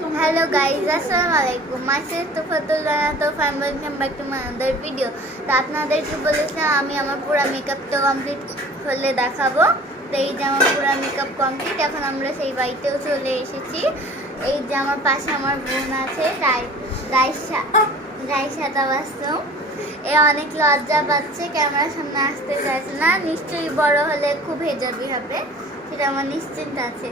Hello guys আসসালামু আলাইকুম মাসের তোফাতুল্লাহ তোফা welcome back to my other video তো আপনাদেরকে বলেছিলাম আমি আমার পুরো মেকআপটা কমপ্লিট করলে দেখাবো। তো এই যে আমার পুরো মেকআপ কমপ্লিট এখন আমরা সেই বাড়িতেও চলে এসেছি। এই যে আমার পাশে আমার বোন আছে, রাই- রাইসা রাইসা তাবাসম এ অনেক লজ্জা পাচ্ছে, ক্যামেরার সামনে আসতে চাইছে না। নিশ্চয়ই বড় হলে খুব হেজাবি হবে। সেটা আমার নিশ্চিন্ত আছে।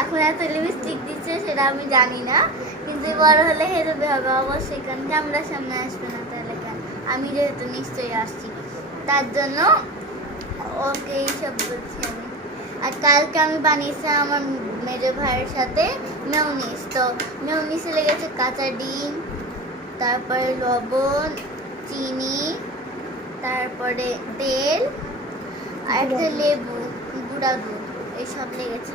এখন এত লিপস্টিক দিচ্ছে সেটা আমি জানি না কিন্তু বড় হলে হেজাবি হবে অবশ্যই কারণ ক্যামেরার সামনে আসবে না তাহলে কেন? আমি যেহেতু নিশ্চয়ই আসছি তার জন্য ওকে এইসব বলছি আমি। আর কালকে আমি বানিয়েছিলাম আমার মেজো ভাইয়ের সাথে মেউনিস তো মেউনিসে লেগেছে কাঁচা ডিম তারপরে লবণ চিনি তারপরে তেল আর একটা লেবু গুঁড়া দুধ এইসব লেগেছে।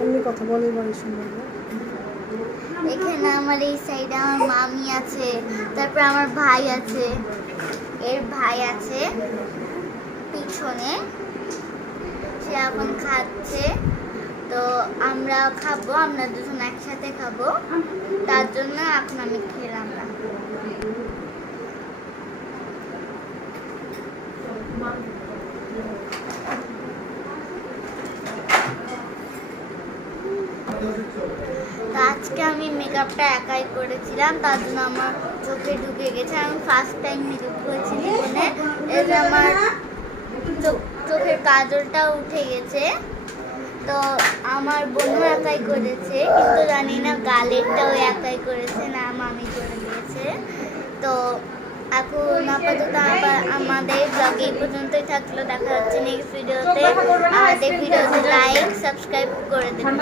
এমনি কথা বলে বাড়ি শুনব এখানে আমার এই সাইডে আমার মামি আছে, তারপর আমার ভাই আছে। এর ভাই আছে, পিছনে। সে এখন খাচ্ছে। তো আমরা খাব, আমরা দুজন একসাথে খাব। তার জন্য এখন আমি খেলাম না। আজকে আমি মেকআপটা একাই করেছিলাম, তার জন্য আমার চোখে ঢুকে গেছে। আমি ফার্স্ট টাইম মেকআপ করেছি জীবনে যে আমার চোখের কাজলটা উঠে গেছে। তো আমার বোনও একাই করেছে, কিন্তু জানি না গালেরটাও একাই করেছে না মামি করে দিয়েছে। তো এখন আপাতত আবার আমাদের ব্লগ এই পর্যন্তই থাকল। দেখা হচ্ছে নেক্সট ভিডিওতে আমাদের ভিডিওতে লাইক সাবস্ক্রাইব করে দেবেন।